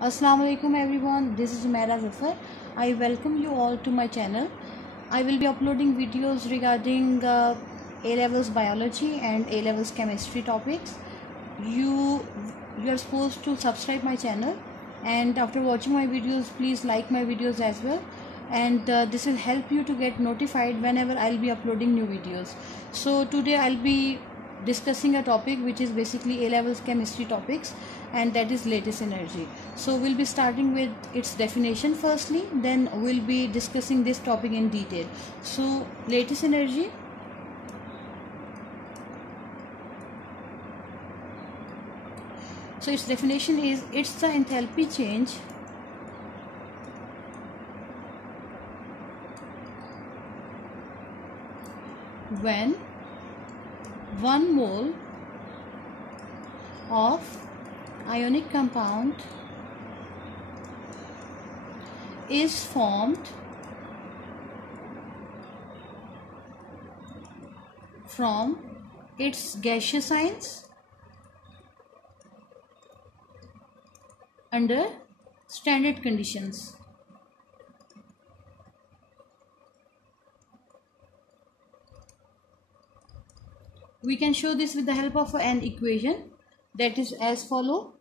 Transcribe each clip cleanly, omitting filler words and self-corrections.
Assalamu alaikum everyone, this is Mera Zafar. I welcome you all to my channel. I will be uploading videos regarding A-levels biology and A-levels chemistry topics. You are supposed to subscribe my channel, and after watching my videos please like my videos as well, and this will help you to get notified whenever I'll be uploading new videos. So today I'll be discussing a topic which is basically A-levels chemistry topics, and that is lattice energy. So we'll be starting with its definition firstly, then we'll be discussing this topic in detail. So lattice energy, so its definition is it's the enthalpy change when 1 mole of ionic compound is formed from its gaseous ions under standard conditions. We can show this with the help of an equation that is as follow.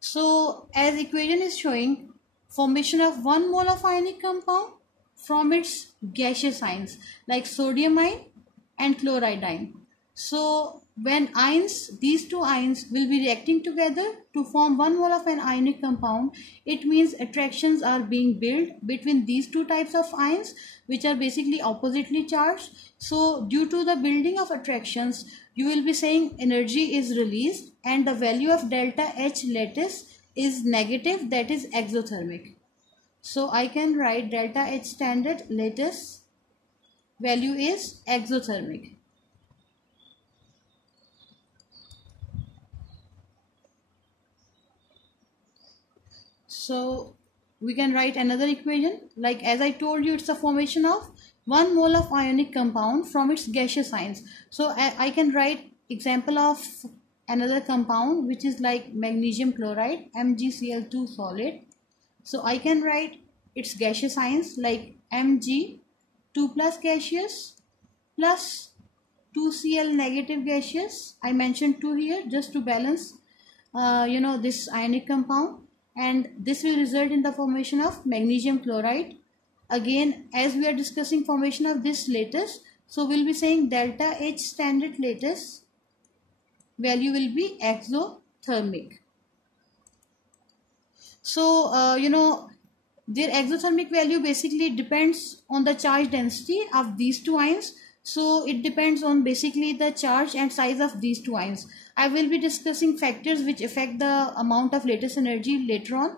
So as equation is showing, formation of 1 mole of ionic compound from its gaseous ions like sodium ion and chloride ion. So when these two ions will be reacting together to form 1 mole of an ionic compound, it means attractions are being built between these two types of ions which are basically oppositely charged. So due to the building of attractions, you will be saying energy is released and the value of delta H lattice is negative, that is exothermic. So I can write delta H standard lattice value is exothermic. So we can write another equation, like as I told you, it's a formation of 1 mole of ionic compound from its gaseous ions. So I can write example of another compound which is like magnesium chloride, MgCl2 solid. So I can write its gaseous ions like Mg 2 plus gaseous plus 2Cl negative gaseous. I mentioned 2 here just to balance this ionic compound, and this will result in the formation of magnesium chloride. Again, as we are discussing formation of this lattice, so we'll be saying delta H standard lattice value will be exothermic. So their exothermic value basically depends on the charge density of these two ions. So it depends on basically the charge and size of these two ions. I will be discussing factors which affect the amount of lattice energy later on.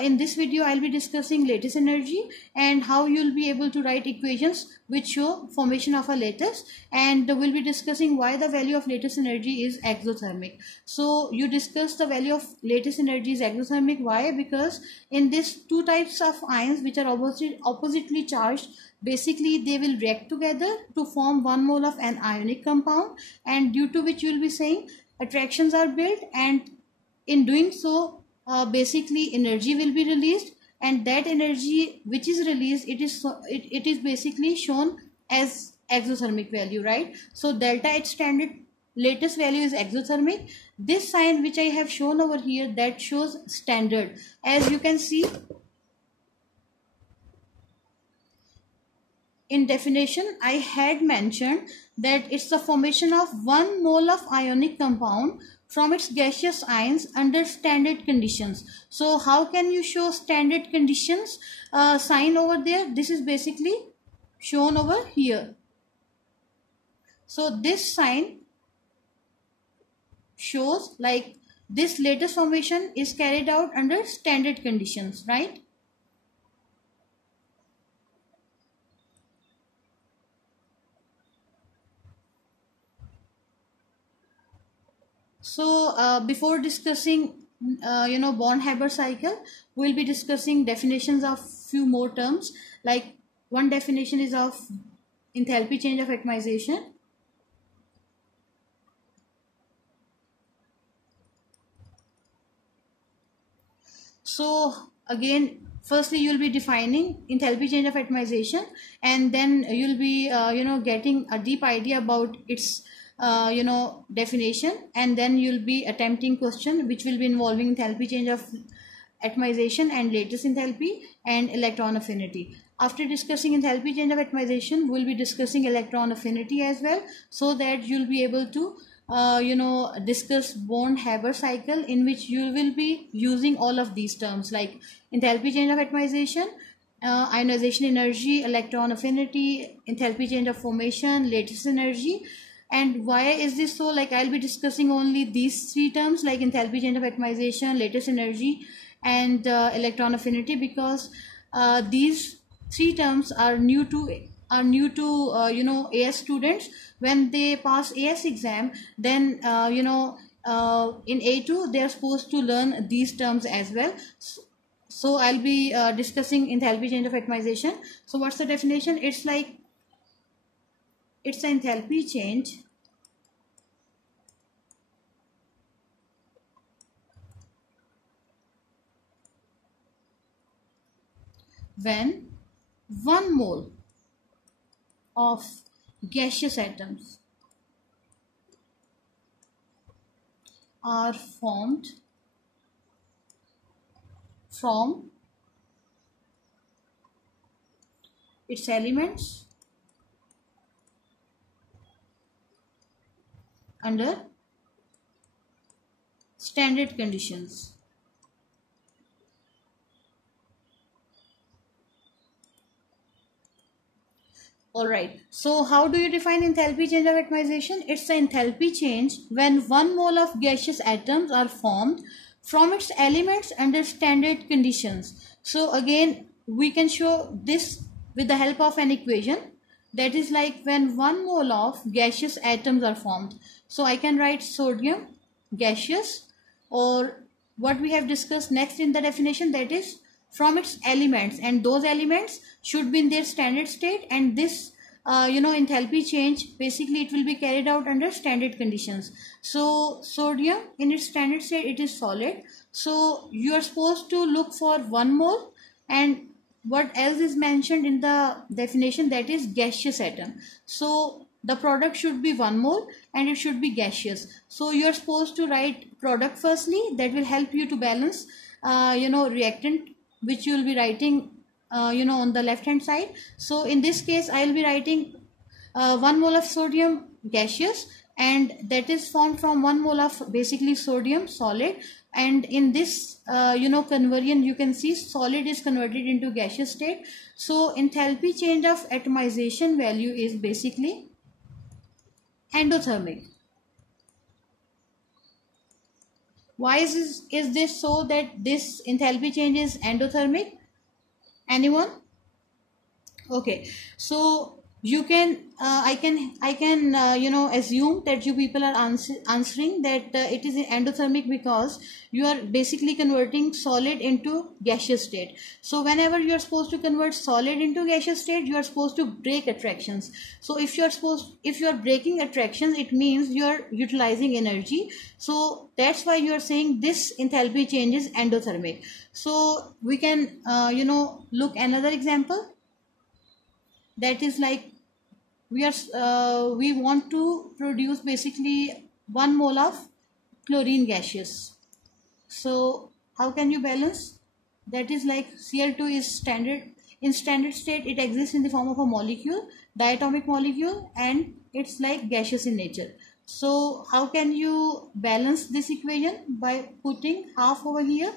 In this video, I'll be discussing lattice energy and how you'll be able to write equations which show formation of a lattice, and we'll be discussing why the value of lattice energy is exothermic. So you discuss the value of lattice energy is exothermic. Why? Because in these two types of ions which are oppositely charged, basically they will react together to form 1 mole of an ionic compound, and due to which you will be saying attractions are built, and in doing so basically energy will be released, and that energy which is released, it is basically shown as exothermic value, right? So delta H standard lattice value is exothermic. This sign which I have shown over here, that shows standard. As you can see in definition, I had mentioned that it's the formation of 1 mole of ionic compound from its gaseous ions under standard conditions. So how can you show standard conditions sign over there? This is basically shown over here. So this sign shows like this lattice formation is carried out under standard conditions, right? So before discussing Born-Haber cycle, we'll be discussing definitions of few more terms. Like one definition is of enthalpy change of atomization. So again, firstly you'll be defining enthalpy change of atomization, and then you'll be getting a deep idea about its definition, and then you'll be attempting question which will be involving enthalpy change of atomization and lattice enthalpy and electron affinity. After discussing enthalpy change of atomization, we'll be discussing electron affinity as well, so that you'll be able to discuss Born-Haber cycle, in which you will be using all of these terms like enthalpy change of atomization, ionization energy, electron affinity, enthalpy change of formation, lattice energy. And why is this so? Like, I'll be discussing only these three terms like enthalpy change of atomization, lattice energy, and electron affinity, because these three terms are new to AS students. When they pass AS exam, then in A2 they are supposed to learn these terms as well. So I'll be discussing enthalpy change of atomization. So what's the definition? It's like, it's an enthalpy change when 1 mole of gaseous atoms are formed from its elements under standard conditions. Alright, so how do you define enthalpy change of atomization? It's the enthalpy change when 1 mole of gaseous atoms are formed from its elements under standard conditions. So again, we can show this with the help of an equation. That is like when 1 mole of gaseous atoms are formed. So I can write sodium gaseous, or what we have discussed next in the definition, that is from its elements, and those elements should be in their standard state, and this enthalpy change, basically it will be carried out under standard conditions. So sodium in its standard state, it is solid, so you are supposed to look for 1 mole, and what else is mentioned in the definition, that is gaseous atom. So the product should be 1 mole and it should be gaseous. So you are supposed to write product firstly, that will help you to balance reactant, which you will be writing on the left hand side. So in this case I will be writing 1 mole of sodium gaseous, and that is formed from 1 mole of basically sodium solid, and in this conversion you can see solid is converted into gaseous state. So enthalpy change of atomization value is basically endothermic. Why is this so that this enthalpy change is endothermic? Anyone? Okay, so you can I can assume that you people are answering that it is endothermic because you are basically converting solid into gaseous state. So whenever you are supposed to convert solid into gaseous state, you are supposed to break attractions. So if you are breaking attractions, it means you are utilizing energy. So that's why you are saying this enthalpy change is endothermic. So we can look another example, that is like we want to produce basically 1 mole of chlorine gaseous. So how can you balance? That is like Cl2 is standard, in standard state it exists in the form of a molecule, diatomic molecule, and it's like gaseous in nature. So how can you balance this equation? By putting half over here,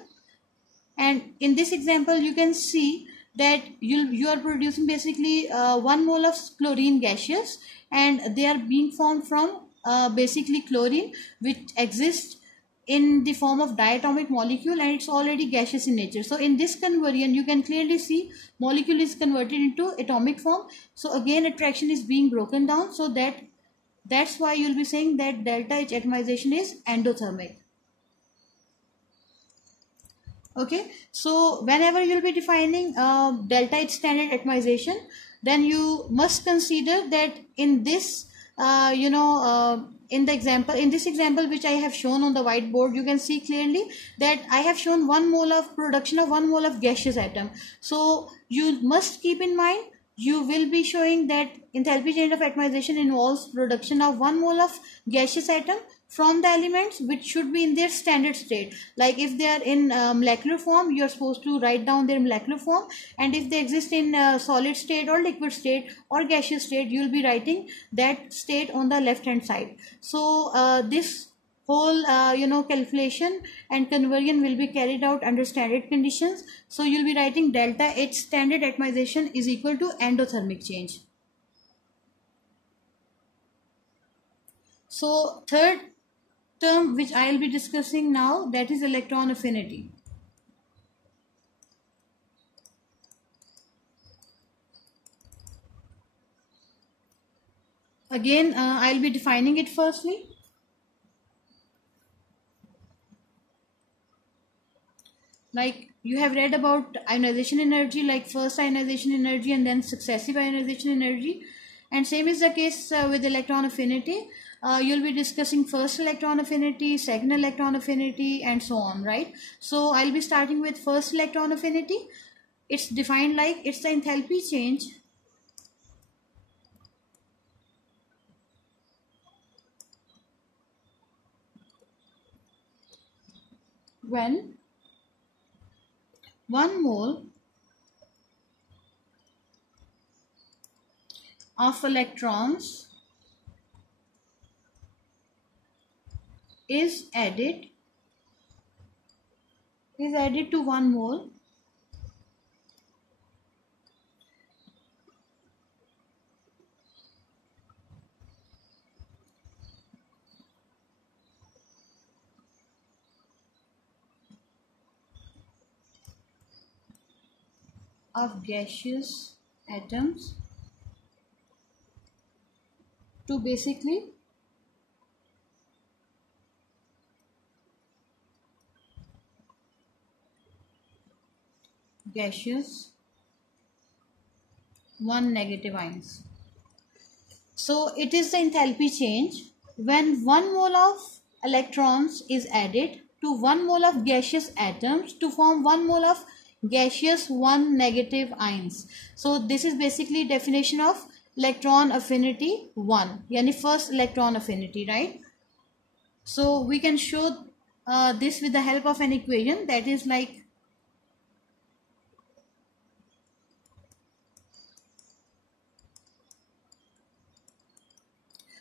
and in this example you can see that you are producing basically 1 mole of chlorine gaseous, and they are being formed from basically chlorine, which exists in the form of diatomic molecule, and it's already gaseous in nature. So in this conversion you can clearly see molecule is converted into atomic form. So again attraction is being broken down, so that's why you'll be saying that delta H atomization is endothermic. Okay, so whenever you'll be defining delta H standard atomization, then you must consider that in this in this example which I have shown on the whiteboard, you can see clearly that I have shown 1 mole of production of 1 mole of gaseous atom. So you must keep in mind, you will be showing that enthalpy change of atomization involves production of 1 mole of gaseous atom from the elements which should be in their standard state. Like if they are in molecular form, you are supposed to write down their molecular form, and if they exist in solid state or liquid state or gaseous state, you will be writing that state on the left hand side. So this whole calculation and conversion will be carried out under standard conditions. So you'll be writing delta H standard atomization is equal to endothermic change. So third term which I will be discussing now, that is electron affinity. Again, I'll be defining it firstly. Like you have read about ionization energy, like first ionization energy and then successive ionization energy, and same is the case with electron affinity. You'll be discussing first electron affinity, second electron affinity, and so on, right? So I'll be starting with first electron affinity. It's defined like it's the enthalpy change when 1 mole of electrons is added to 1 mole of gaseous atoms to basically gaseous 1 negative ions. So it is the enthalpy change when 1 mole of electrons is added to 1 mole of gaseous atoms to form 1 mole of gaseous 1 negative ions. So this is basically definition of electron affinity 1, yani first electron affinity, right? So we can show this with the help of an equation, that is like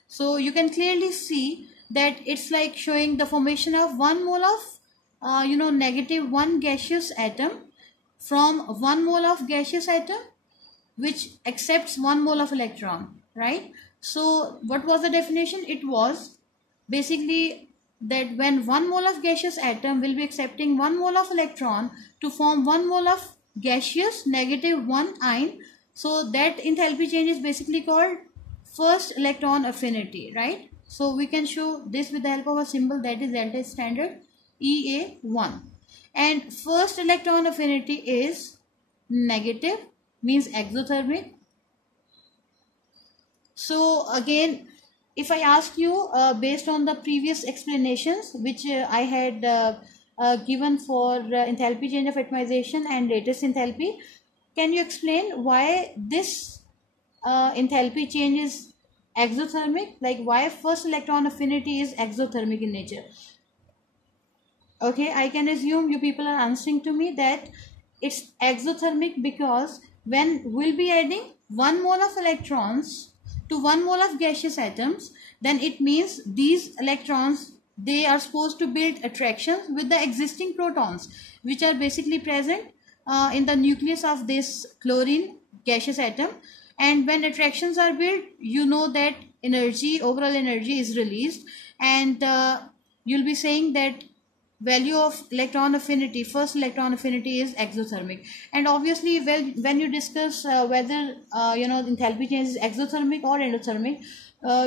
so you can clearly see that it's like showing the formation of 1 mole of negative 1 gaseous atom from 1 mole of gaseous atom which accepts 1 mole of electron, right? So what was the definition? It was basically that when 1 mole of gaseous atom will be accepting 1 mole of electron to form 1 mole of gaseous negative 1 ion, so that enthalpy change is basically called first electron affinity, right? So we can show this with the help of a symbol, that is delta standard EA1. And first electron affinity is negative, means exothermic. So again, if I ask you based on the previous explanations which I had given for enthalpy change of atomization and latest enthalpy, can you explain why this enthalpy change is exothermic? Like why first electron affinity is exothermic in nature? Okay, I can assume you people are answering to me that it's exothermic because when we'll be adding 1 mole of electrons to 1 mole of gaseous atoms, then it means these electrons, they are supposed to build attractions with the existing protons which are basically present in the nucleus of this chlorine gaseous atom. And when attractions are built, you know that energy, overall energy is released, and you'll be saying that value of electron affinity, first electron affinity, is exothermic. And obviously, well, when you discuss whether enthalpy change is exothermic or endothermic,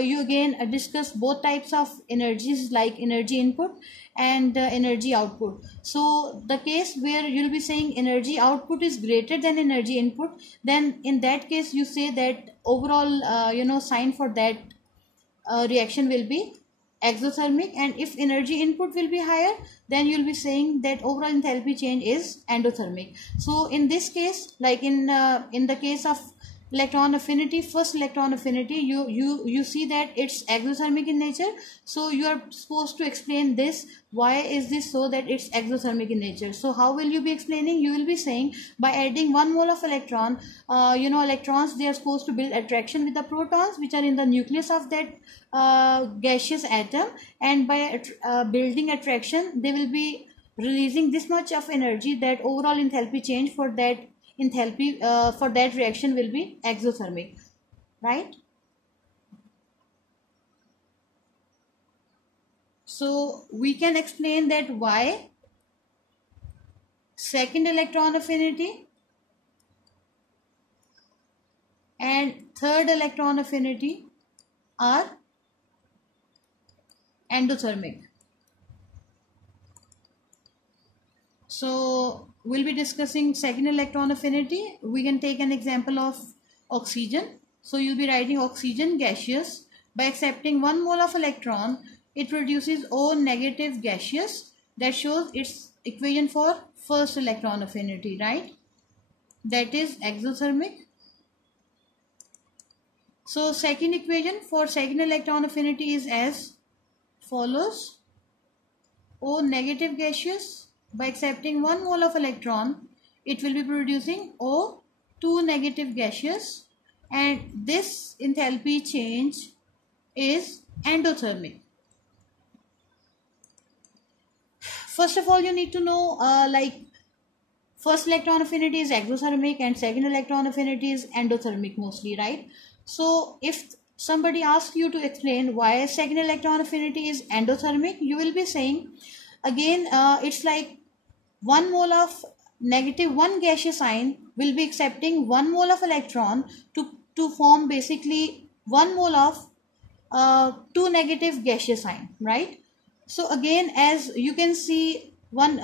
you again discuss both types of energies, like energy input and energy output. So the case where you'll be saying energy output is greater than energy input, then in that case you say that overall sign for that reaction will be exothermic. And if energy input will be higher, then you'll be saying that overall enthalpy change is endothermic. So in this case, like in the case of electron affinity, first electron affinity, you see that it's exothermic in nature. So you are supposed to explain this, why is this so that it's exothermic in nature. So how will you be explaining? You will be saying, by adding 1 mole of electron, electrons, they are supposed to build attraction with the protons which are in the nucleus of that gaseous atom, and by building attraction they will be releasing this much of energy, that overall enthalpy change for that enthalpy for that reaction will be exothermic, right? So we can explain that why second electron affinity and third electron affinity are endothermic. So we'll be discussing second electron affinity. We can take an example of oxygen. So you'll be writing oxygen gaseous. By accepting 1 mole of electron, it produces O negative gaseous. That shows its equation for first electron affinity, right? That is exothermic. So second equation for second electron affinity is as follows. O negative gaseous. By accepting 1 mole of electron, it will be producing O2 negative gaseous, and this enthalpy change is endothermic. First of all, you need to know first electron affinity is exothermic and second electron affinity is endothermic mostly, right? So if somebody asks you to explain why second electron affinity is endothermic, you will be saying again it's like 1 mole of negative 1 gaseous ion will be accepting 1 mole of electron to form basically 1 mole of 2 negative gaseous ion, right? So again, as you can see, 1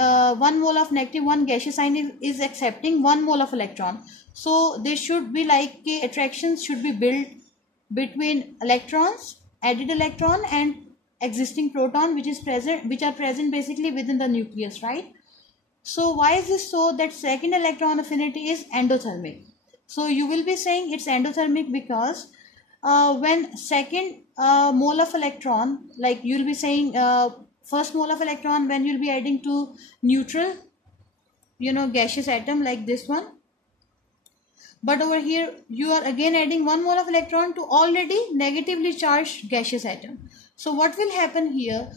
mole of negative 1 gaseous ion is accepting 1 mole of electron. So there should be like attractions should be built between electrons, added electron, and existing proton which are present basically within the nucleus, right? So why is this so that second electron affinity is endothermic? So you will be saying it's endothermic because when second mole of electron, like you'll be saying first mole of electron when you'll be adding to neutral gaseous atom like this one, but over here you are again adding 1 mole of electron to already negatively charged gaseous atom. So what will happen here,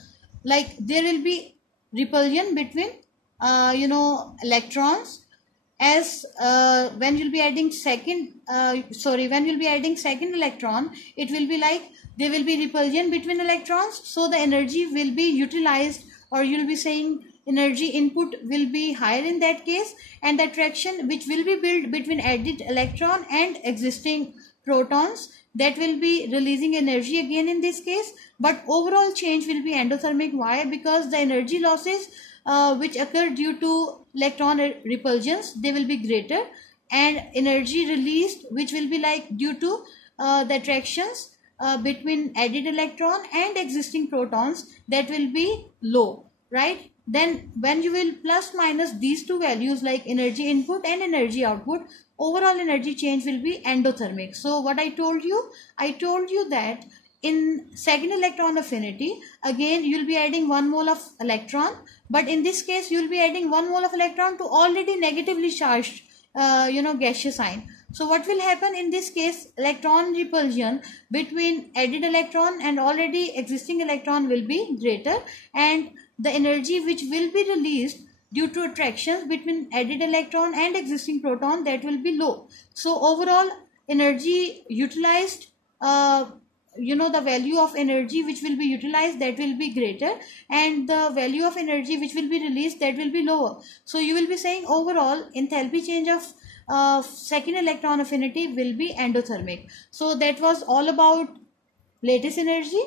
like there will be repulsion between electrons, as when you'll be adding second electron, it will be like there will be repulsion between electrons, so the energy will be utilized, or you'll be saying energy input will be higher in that case, and the attraction which will be built between added electron and existing protons, that will be releasing energy again in this case, but overall change will be endothermic. Why? Because the energy losses which occur due to electron repulsions, they will be greater, and energy released which will be like due to the attractions between added electron and existing protons, that will be low, right? Then when you will plus minus these two values like energy input and energy output, overall energy change will be endothermic. So what I told you that in second electron affinity, again you'll be adding 1 mole of electron, but in this case you'll be adding 1 mole of electron to already negatively charged gaseous ion. So what will happen in this case, electron repulsion between added electron and already existing electron will be greater, and the energy which will be released due to attractions between added electron and existing proton, that will be low. So overall energy utilized the value of energy which will be utilized, that will be greater, and the value of energy which will be released, that will be lower. So you will be saying overall enthalpy change of second electron affinity will be endothermic. So that was all about lattice energy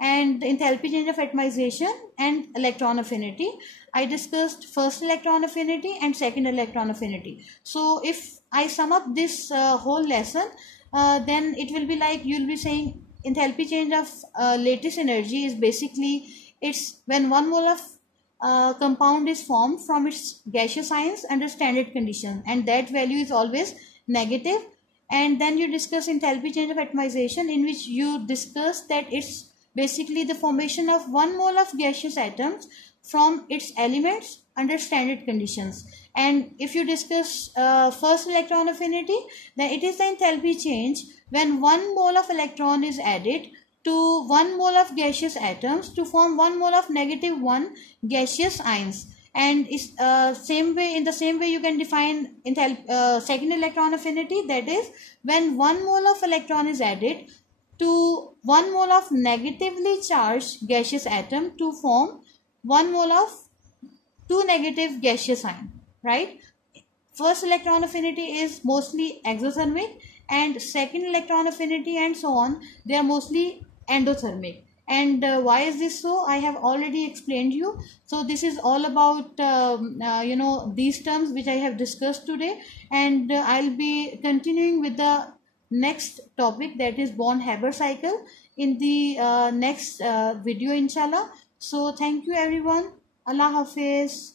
and enthalpy change of atomization and electron affinity. I discussed first electron affinity and second electron affinity. So if I sum up this whole lesson, then it will be like, you will be saying enthalpy change of lattice energy is basically, it's when 1 mole of compound is formed from its gaseous ions under standard condition, and that value is always negative. And then you discuss enthalpy change of atomization, in which you discuss that it's basically the formation of 1 mole of gaseous atoms from its elements under standard conditions. And if you discuss first electron affinity, then it is the enthalpy change when 1 mole of electron is added to 1 mole of gaseous atoms to form 1 mole of -1 gaseous ions. And it's in the same way you can define second electron affinity, that is when 1 mole of electron is added to 1 mole of negatively charged gaseous atom to form 1 mole of 2 negative gaseous ion, right? First electron affinity is mostly exothermic, and second electron affinity and so on, they are mostly endothermic. And why is this so? I have already explained you. So this is all about these terms which I have discussed today, and I'll be continuing with the next topic, that is Born-Haber cycle, in the next video inshallah. So thank you everyone. Allah Hafiz.